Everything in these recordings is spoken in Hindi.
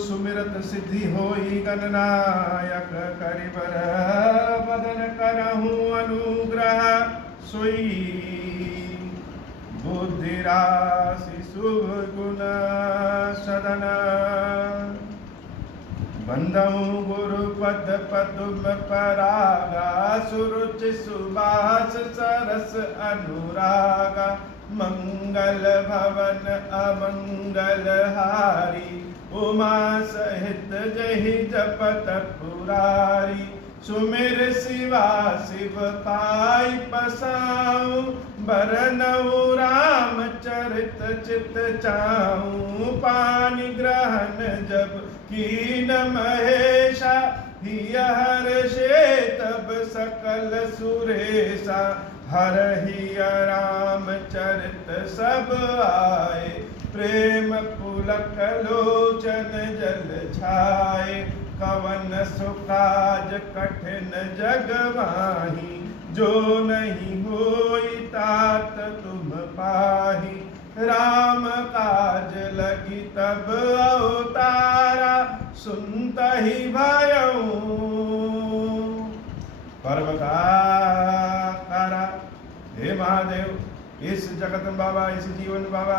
सुमिरत सिद्धि होई गणनायक करिबर बदन करहु अनुग्रह सोई बुद्धि राशि शुभ गुण सदन बंदऊ गुरु पद पदुम परागा सुरुचि सुबास सरस अनुरागा मंगल भवन अमंगल हारी उमा सहित जहि जपत पुरारी सुमिर शिवा शिव पाई पसाऊं बरनऊ राम चरित चित चाऊं पानि ग्रहण जब कीन महेशा हिय हर्षे तब सकल सुरेशा हरहिय राम चरित सब आए प्रेम पुलक लोचन जल छाए कवन सुकाज कठिन जग माही जो नहीं होई तात तुम पाही राम काज लगी तब अवतारा सुनत ही भयऊ पर्वताकारा। हे महादेव इस जगत में बाबा इस जीवन में बाबा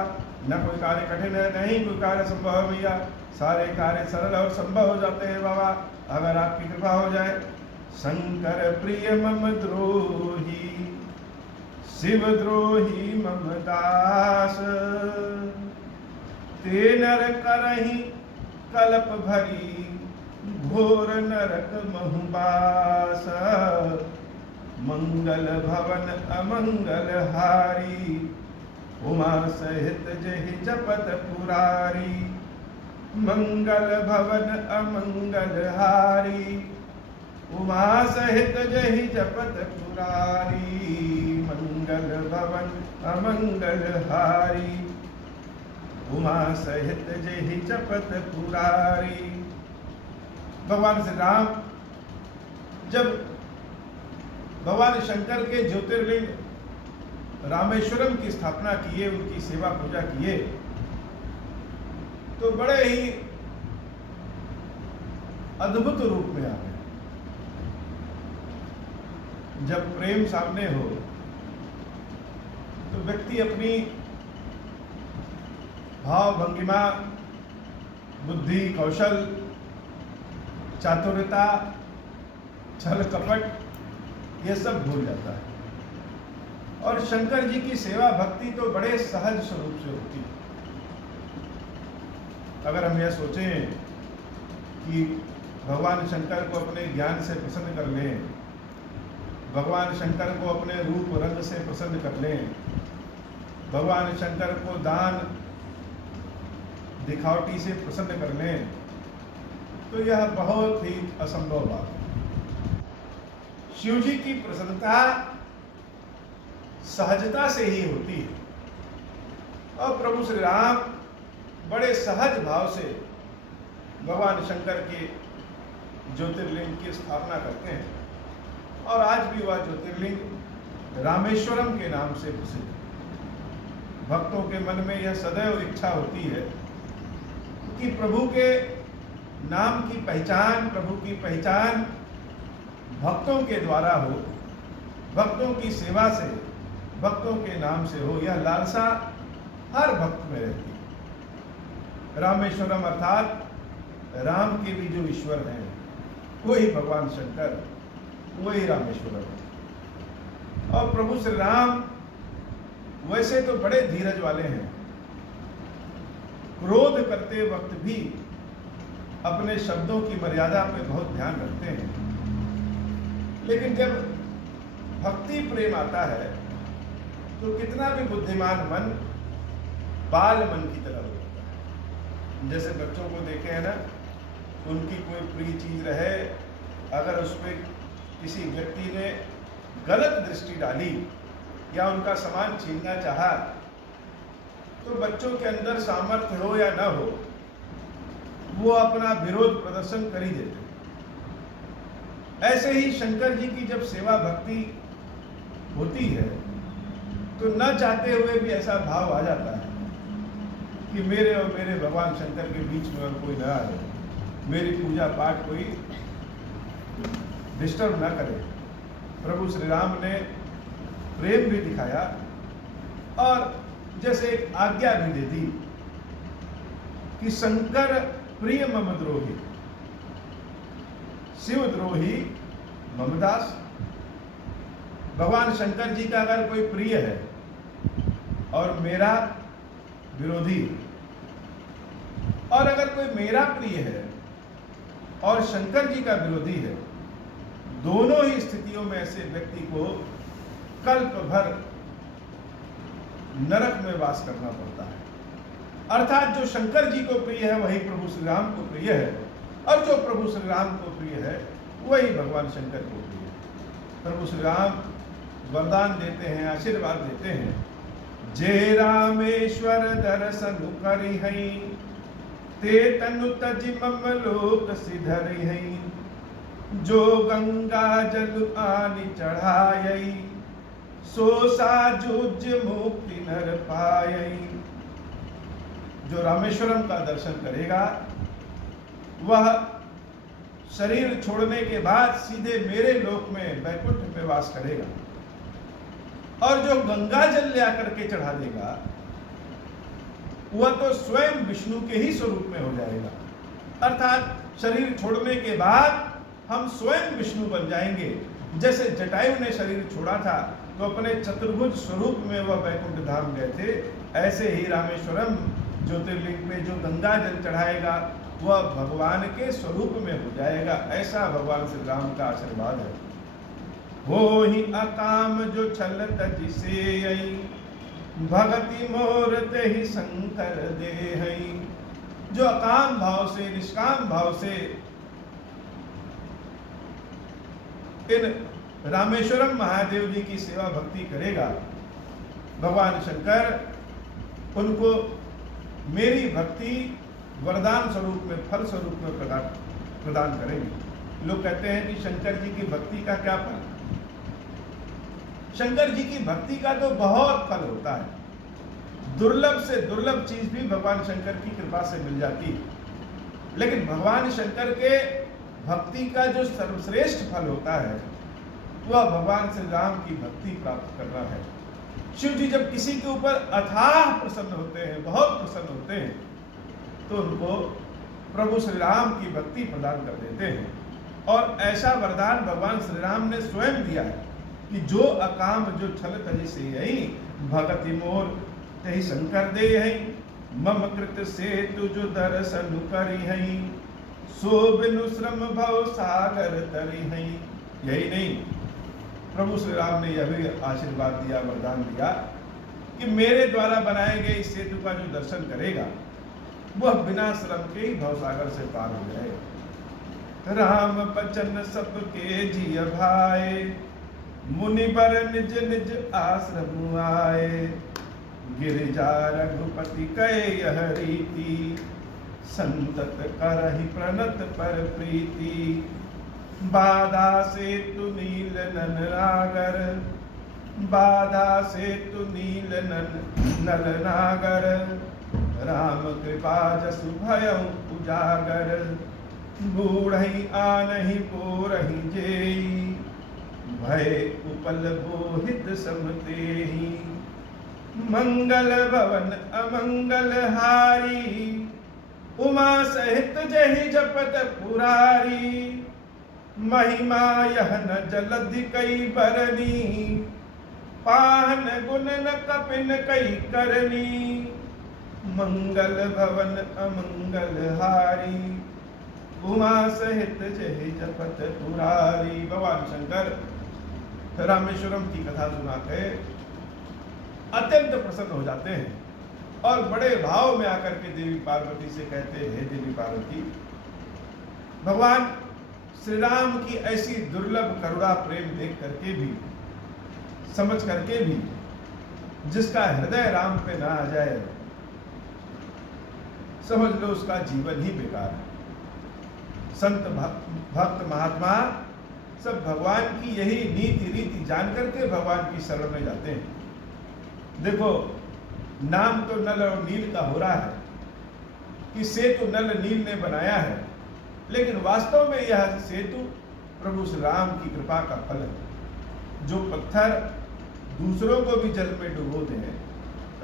न कोई कार्य कठिन है नहीं कोई कार्य संभव है भैया सारे कार्य सरल और संभव हो जाते हैं बाबा अगर आपकी कृपा हो जाए। शंकर प्रिय मम द्रोही शिव द्रोही मम दास ते नर करहि कल्प भरी घोर नरक बहुबास मंगल भवन अमंगल हारी उमा सहित जहि जपत पुरारी मंगल भवन अमंगल हारी उमा सहित जहि जपत पुरारी मंगल भवन अमंगल हारी उमा सहित जहि जपत पुरारी। भगवान श्री राम जब भगवान शंकर के ज्योतिर्लिंग रामेश्वरम की स्थापना किए उनकी सेवा पूजा किए तो बड़े ही अद्भुत रूप में आ गए। जब प्रेम सामने हो तो व्यक्ति अपनी भाव भंगिमा बुद्धि कौशल चातुर्यता छल कपट ये सब भूल जाता है और शंकर जी की सेवा भक्ति तो बड़े सहज स्वरूप से होती है। अगर हम यह सोचें कि भगवान शंकर को अपने ज्ञान से प्रसन्न कर लें भगवान शंकर को अपने रूप रंग से प्रसन्न कर लें भगवान शंकर को दान दिखावटी से प्रसन्न कर लें तो यह बहुत ही असंभव बात है। शिव जी की प्रसन्नता सहजता से ही होती है और प्रभु श्री राम बड़े सहज भाव से भगवान शंकर के ज्योतिर्लिंग की स्थापना करते हैं और आज भी वह ज्योतिर्लिंग रामेश्वरम के नाम से प्रसिद्ध है। भक्तों के मन में यह सदैव इच्छा होती है कि प्रभु के नाम की पहचान प्रभु की पहचान भक्तों के द्वारा हो भक्तों की सेवा से भक्तों के नाम से हो। यह लालसा हर भक्त में रहती है। रामेश्वरम अर्थात राम के भी जो ईश्वर हैं वही भगवान शंकर वही रामेश्वरम। और प्रभु श्री राम वैसे तो बड़े धीरज वाले हैं क्रोध करते वक्त भी अपने शब्दों की मर्यादा पे बहुत ध्यान रखते हैं लेकिन जब भक्ति प्रेम आता है तो कितना भी बुद्धिमान मन बाल मन की तरह हो जाता है। जैसे बच्चों को देखे हैं ना उनकी कोई प्रिय चीज रहे अगर उस पर किसी व्यक्ति ने गलत दृष्टि डाली या उनका सामान छीनना चाहा तो बच्चों के अंदर सामर्थ्य हो या न हो वो अपना विरोध प्रदर्शन कर ही देते। ऐसे ही शंकर जी की जब सेवा भक्ति होती है तो न चाहते हुए भी ऐसा भाव आ जाता है कि मेरे और मेरे भगवान शंकर के बीच में और कोई ना आए, मेरी पूजा पाठ कोई डिस्टर्ब ना करे। प्रभु श्री राम ने प्रेम भी दिखाया और जैसे एक आज्ञा भी दे दी कि शंकर प्रिय मम द्रोही, शिव द्रोही मम दास। भगवान शंकर जी का अगर कोई प्रिय है और मेरा विरोधी, और अगर कोई मेरा प्रिय है और शंकर जी का विरोधी है, दोनों ही स्थितियों में ऐसे व्यक्ति को कल्प भर नरक में वास करना पड़ता है। अर्थात जो शंकर जी को प्रिय है वही प्रभु श्री राम को प्रिय है, और जो प्रभु श्री राम को प्रिय है वही भगवान शंकर को प्रिय है। प्रभु श्री राम वरदान देते हैं, आशीर्वाद देते हैं, जे रामेश्वर दर्शन करिहै, ते तनु तजि मम लोक सिधरिहै, जो गंगा जल आनि चढ़ायै, सो साजुज मुक्ति नर पायै। जो रामेश्वरम का दर्शन करेगा वह शरीर छोड़ने के बाद सीधे मेरे लोक में वैकुंठ में वास करेगा, और जो गंगा जल ले आकर के चढ़ा देगा वह तो स्वयं विष्णु के ही स्वरूप में हो जाएगा। अर्थात शरीर छोड़ने के बाद हम स्वयं विष्णु बन जाएंगे। जैसे जटायु ने शरीर छोड़ा था तो अपने चतुर्भुज स्वरूप में वह वैकुंठ धाम गए थे, ऐसे ही रामेश्वरम ज्योतिर्लिंग में जो गंगा जल चढ़ाएगा वह भगवान के स्वरूप में हो जाएगा। ऐसा भगवान श्री राम का आशीर्वाद है। हो ही अकाम जो छल तजि सेई, भगति मोर तेहि शंकर देहै। जो अकाम भाव से, निष्काम भाव से इन रामेश्वरम महादेव जी की सेवा भक्ति करेगा, भगवान शंकर उनको मेरी भक्ति वरदान स्वरूप में, फल स्वरूप में प्रदान करेंगे। लोग कहते हैं कि शंकर जी की भक्ति का क्या फल? शंकर जी की भक्ति का तो बहुत फल होता है। दुर्लभ से दुर्लभ चीज भी भगवान शंकर की कृपा से मिल जाती है। लेकिन भगवान शंकर के भक्ति का जो सर्वश्रेष्ठ फल होता है वह भगवान श्री राम की भक्ति प्राप्त करना है। शिव जी जब किसी के ऊपर अथाह प्रसन्न होते हैं, बहुत प्रसन्न होते हैं, तो उनको प्रभु श्री राम की भक्ति प्रदान कर देते हैं। और ऐसा वरदान भगवान श्री राम ने स्वयं दिया है कि जो अकाम जो छल तजि सेई, भगति मोर तेहि शंकर देहै, मम कृत सेतु जो दर्शन करिहै, सो बिनु श्रम भव सागर तरिहै। यही नहीं, प्रभु श्री राम ने यह भी आशीर्वाद दिया, वरदान दिया कि मेरे द्वारा बनाए गए इस सेतु का जो दर्शन करेगा वह बिना श्रम के ही भवसागर से पार हो जाएगा। राम बचन सबके जिय भाए, मुनिवर निज निज आश्रम आए, गिरिजा रघुपति कहे यह रीति, संतत करहि प्रणत पर प्रीति, बाधा सेतु नील नन नागर, बाधा सेतु नील नल नागर, राम कृपा जसु भयउ उजागर, बूढ़ई आनहि पोरहि जेई, भय उपल बोहित समतेहि, मंगल भवन अमंगल हारी, उमा सहित जहि जपत पुरारी, महिमा यह न जलधि कई बरनी, पाहन गुण न कपिन कई करनी, मंगल भवन अमंगल हारी, उमा सहित जहि जपत पुरारी। भगवान शंकर रामेश्वरम की कथा सुना के अत्यंत प्रसन्न हो जाते हैं और बड़े भाव में आकर के देवी पार्वती से कहते हैं, देवी पार्वती, भगवान श्री राम की ऐसी दुर्लभ करुणा प्रेम देख करके भी, समझ करके भी, जिसका हृदय राम पे ना आ जाए समझ लो उसका जीवन ही बेकार है। संत भक्त महात्मा सब भगवान की यही नीति रीति जान करके भगवान की शरण में जाते हैं। देखो, नाम तो नल और नील का हो रहा है, कि सेतु नल नील ने बनाया है, लेकिन वास्तव में यह सेतु प्रभु श्री राम की कृपा का फल है। जो पत्थर दूसरों को भी जल में डुबो दें,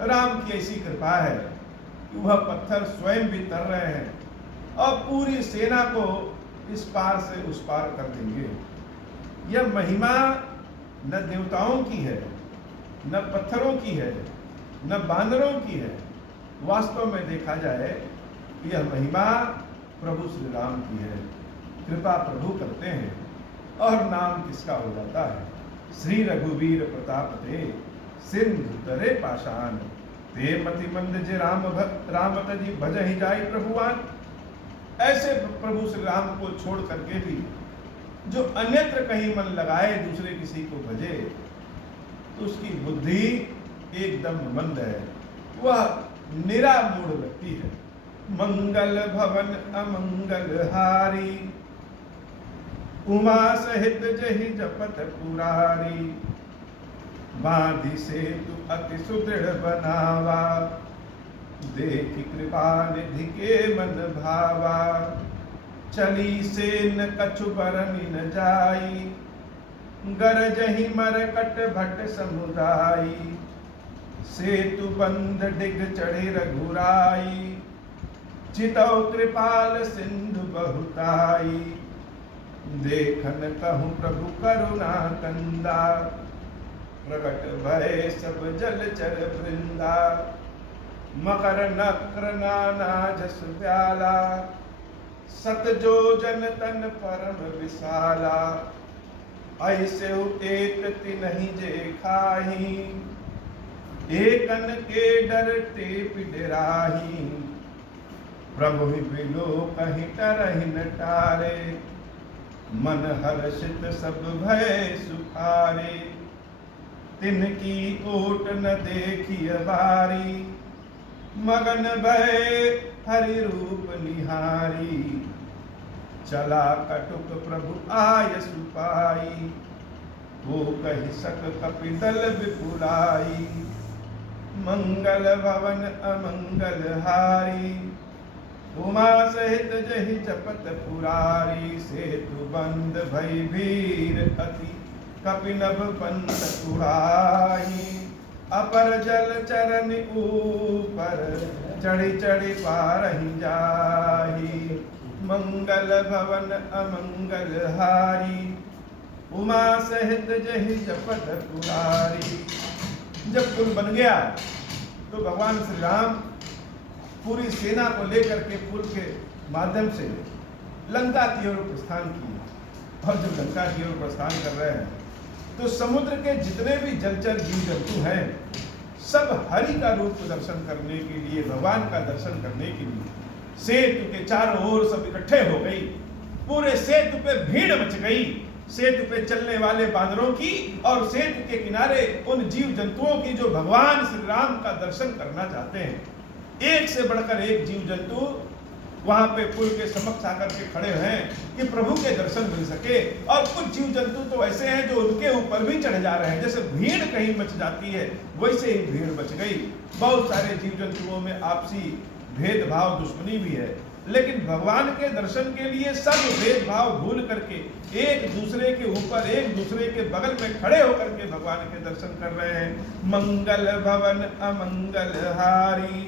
राम की ऐसी कृपा है कि वह पत्थर स्वयं भी तर रहे हैं और पूरी सेना को इस पार से उस पार कर देंगे। यह महिमा न देवताओं की है, न पत्थरों की है, न बानरों की है। वास्तव में देखा जाए यह महिमा प्रभु श्री राम की है। कृपा प्रभु करते हैं और नाम किसका हो जाता है। श्री रघुवीर प्रताप ते सिंधु तरे पाषाण, ते मति मंद जे रामत जी भज ही जाई प्रभुवान। ऐसे प्रभु श्री राम को छोड़ करके भी जो अन्यत्र कहीं मन लगाए, दूसरे किसी को भजे, तो उसकी बुद्धि एकदम मंद है, वह निरा मूढ़ व्यक्ति है। मंगल भवन अमंगल हारी, उमा सहित जहि जपत पुरारी। बांधि सेतु अति सुदृढ़ बनावा, देखि कृपा निधि के मन भावा। चली से न कछु बरनि न जाई, गरजहि मरकट भट समुदाई। सेतु बंध डिग चढ़े रघुराई, चितौ कृपाल सिंधु बहुताई। देखन कहूँ प्रभु करुणा कंदा, प्रगट भय सब जलचर वृंदा। मकर नक्र नाना जस व्याला, सत जो जन तन परम विशाला। ऐसे एक तिन्हि जे खाही, एकन के डरते पिडराही। प्रभु बिलो कहीं टरहि न टारे, मन हर्षित सब भय सुखारे। तिनकी ओट न देखिय बारी, मगन भय हरि रूप निहारी। चला कटुक प्रभु आय सुपाई, वो कहि सक कपिदल विपुलाई। मंगल भवन अमंगल हारी, उमा सहित जहि जपत पुरारी। सेतु बंद भई भीर अति, कपिनभ पंथ उड़ाई। अपर जल चरण ऊपर, चढ़ी चढ़ी पारहि जाही। मंगल भवन अमंगल हारी, उमा सहित जहि जपत पुरारी। जब पुल बन गया तो भगवान श्री राम पूरी सेना को लेकर के पुल के माध्यम से लंका की ओर प्रस्थान किए। और जब लंका की ओर प्रस्थान कर रहे हैं तो समुद्र के जितने भी जलचर जीव जंतु हैं, सब हरि का रूप दर्शन करने के लिए, भगवान का दर्शन करने के लिए सेतु के चारों ओर सब इकट्ठे हो गई। पूरे सेतु पे भीड़ मच गई। सेतु पे चलने वाले बानरों की और सेतु के किनारे उन जीव जंतुओं की जो भगवान श्री राम का दर्शन करना चाहते हैं। एक से बढ़कर एक जीव जंतु वहां पे पुल के समक्ष आकर के खड़े हैं कि प्रभु के दर्शन मिल सके। और कुछ जीव जंतु तो ऐसे हैं जो उनके ऊपर भी चढ़ जा रहे हैं। जैसे भीड़ कहीं मच जाती है, वैसे ही भीड़ मच गई। बहुत सारे जीव जंतुओं में आपसी भेदभाव, दुश्मनी भी है, लेकिन भगवान के दर्शन के लिए सब भेदभाव भूल करके एक दूसरे के ऊपर, एक दूसरे के बगल में खड़े होकर के भगवान के दर्शन कर रहे हैं। मंगल भवन अमंगल हारी,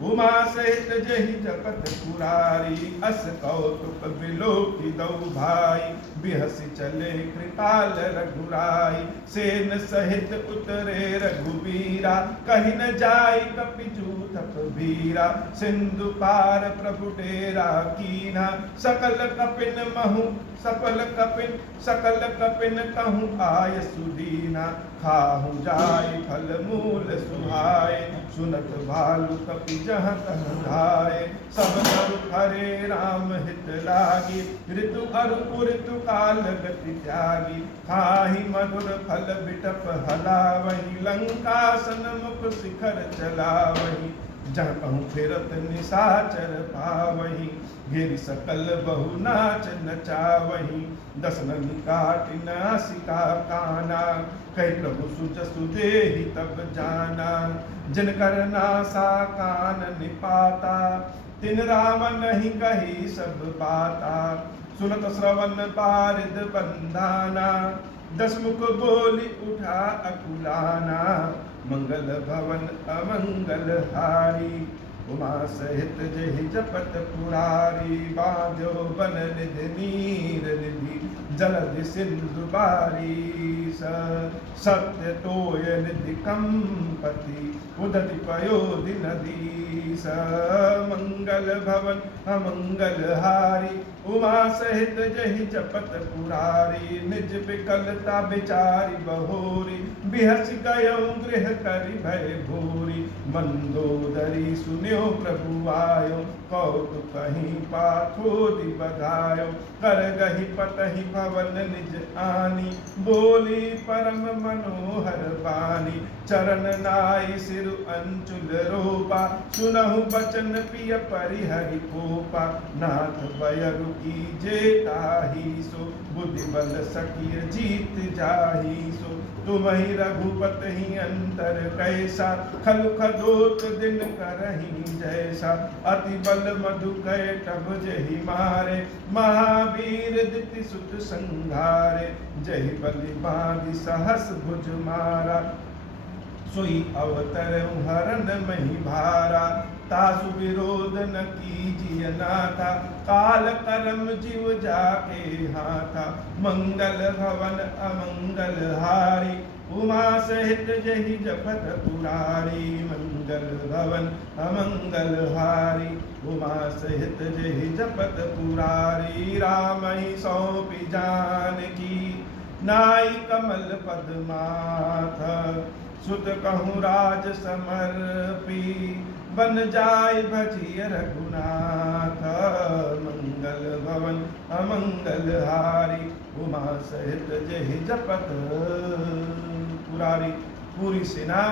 उमा सहित जहि जपत पुरारी। अस कौतुक बिलोकी दऊ भाई, बिहसी चले कृपाल रघुराई। सेन सहित उतरे रघुबीरा, कहीं न जाई कपि जूथप भीरा। सिंधु पार प्रभु डेरा कीना, सकल कपिन महु सफल कपिन, सकल कपिन कहूँ आय सुदीना। खाहु जाय फल मूल सुहाय, सुनत भालु कपि जहाँ तहाँ धाय। सब नर हरे राम हित लागी, ऋतु अरु ऋतु काल गति त्यागी। खाहि मधुर फल बिटप हलावहि, लंकासन मुख शिखर चलावहि। जहाँ कहूँ फेरत निशाचर पावहि, घेरि सकल बहु नाच नचावहि। दसन निकाट नासिका काना, कहि प्रभु सुजसु देहि तब जाना। जिनकर नासा कान निपाता, तिन रावण ही कही सब बाता, सुनत श्रवण पारिद बंधाना, 10 मुख बोली उठा अकुलाना, मंगल भवन अमंगल हारी, उमा सहित जहि जपत पुरारी, बांध्यो बन निधि नीर निधि, जलधि सिंधु बारी, सत्य तोय निधि कंपति, उदति पयोधि नदी, मंगल भवन अमंगल हारी, उमा सहित जहि जपत पुरारी, निज विकलता बिचारी बहोरी, बिहस गयो गृह करि भय भूरी, मंदोदरी सुन्यो प्रभु आयो, कौतुक कहीं पाथोदि बधायो, कर गहि पतहि भवन निज आनी, बोली परम मनोहर बानी, चरण नाई सिरु अंचुल रोपा, सुनहु बचन पिय परिहरि कोपा, नाथ बयरु कीजे ताहि सो, बुद्धि बल सकीर जीत जाहि सो, तुमहि रघुपति ही अंतर कैसा, खलु खदोत दिन करहि जैसा, अति बल मधु कैटभ जहि मारे, महावीर दिति सुत संघारे, जहि बलि बांधि सहस भुज मारा, सोई अवतर हरण मही भारा, तासु विरोध न कीजिए नाथा, काल करम जीव जाके हाथा, मंगल भवन अमंगल हारी, उमा सहित जहि जपत पुरारी, मंगल भवन अमंगल हारी, उमा सहित जहि जपत पुरारी, राम ही सौंपी जानकी, नाई कमल पद माथा, सुत कहूँ राज समर्पी, बन जाय भजिय रघुनाथ, मंगल भवन अमंगल हारी, उमा सहित जहि जपत पुरारी। पूरी सेना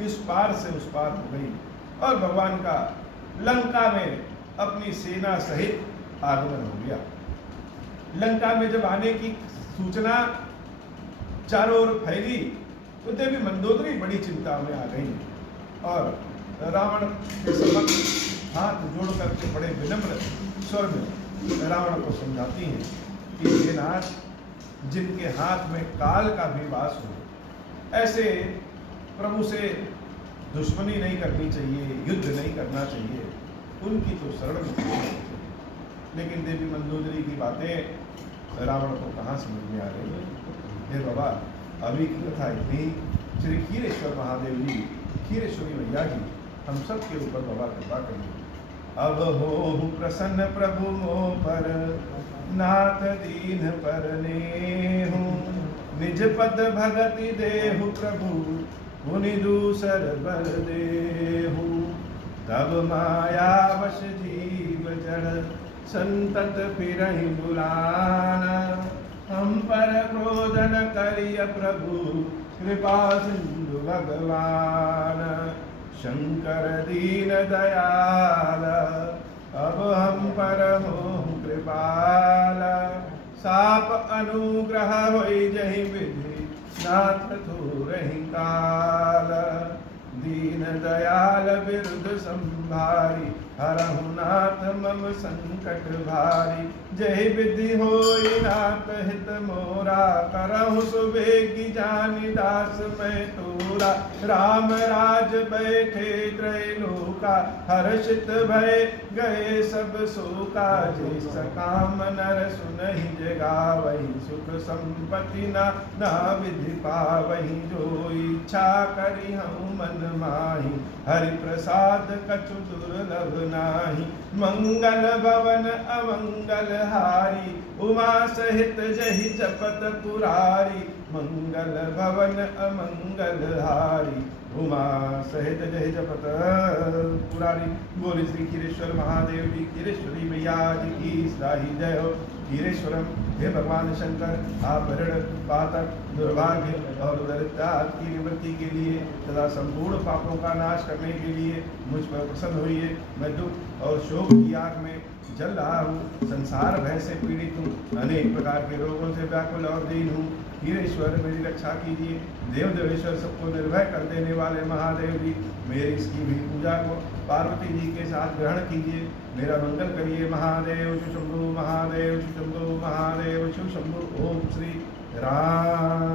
इस पार से उस पार हो गई और भगवान का लंका में अपनी सेना सहित आगमन हो गया। लंका में जब आने की सूचना चारों ओर फैली तो देवी मंदोदरी बड़ी चिंता में आ गई और रावण के समक्ष हाथ जोड़ करके बड़े विनम्र स्वर में रावण को समझाती हैं कि हे नाथ, जिनके हाथ में काल का भी वास हो, ऐसे प्रभु से दुश्मनी नहीं करनी चाहिए, युद्ध नहीं करना चाहिए, उनकी तो शरण में चाहिए। लेकिन देवी मंदोदरी की बातें रावण को कहाँ समझ में आ रही? हे बाबा, अभी की कथा इतनी। श्री खीरेश्वर महादेव जी, खीरेश्वरी मैया जी हम सब के ऊपर बाबा कृपा करिए। अब हो प्रसन्न प्रभु मोह पर, नाथ दीन पर नेहु, निज पद भगति देहु प्रभु, मुनि दूसर बर देहु। तब माया वश जीव जड़, संतत फिरहि बुलाना, हम पर क्रोध न करिय प्रभु, कृपा सिंधु भगवान। शंकर दीन दयाल, अब हम पर हो कृपाल, साप अनुग्रह होई जहि विधि, नाथ थोरहि काल। दीन दयाल बिरुद संभारी, हरहु नाथ मम संकट भारी। जय विधि होई नाथ हित मोरा, करहु सुबेगी जानि दास मैं तोरा। राम राज बैठे त्रैलोका, हर्षित भय गए सब शोका। जैसा काम नर सुनहि जगावहि, सुख संपत्ति ना विधि पावहि। जो इच्छा करी हूँ मन माही, हरि प्रसाद कछु दुर्लभ नाही। मंगल भवन अमंगल हारी, उमा सहित जहि जपत पुरारी। मंगल भवन अमंगल हारी, उमा सहित जहि जपत पुरारी। बोली श्री खीरेश्वर महादेव जी, खीरेश्वरी मैया जी की साही जय हो। खीरेश्वरम, हे भगवान शंकर, आप ऋण पातक दुर्भाग्य और दरिद्रता की निवृत्ति के लिए तथा संपूर्ण पापों का नाश करने के लिए मुझ पर प्रसन्न होइए। मैं दुख और शोक की आग में जल रहा हूँ, संसार भय से पीड़ित हूँ, अनेक प्रकार के रोगों से व्याकुल और दीन हूँ। ईश्वर मेरी रक्षा कीजिए। देव देवेश्वर सबको निर्भय कर देने वाले महादेव जी, मेरी इसकी भी पूजा को पार्वती जी के साथ ग्रहण कीजिए। मेरा मंगल करिए। महादेव शिव शंभु, महादेव शिव शंभु, महादेव शिव शंभु। ओम श्री राम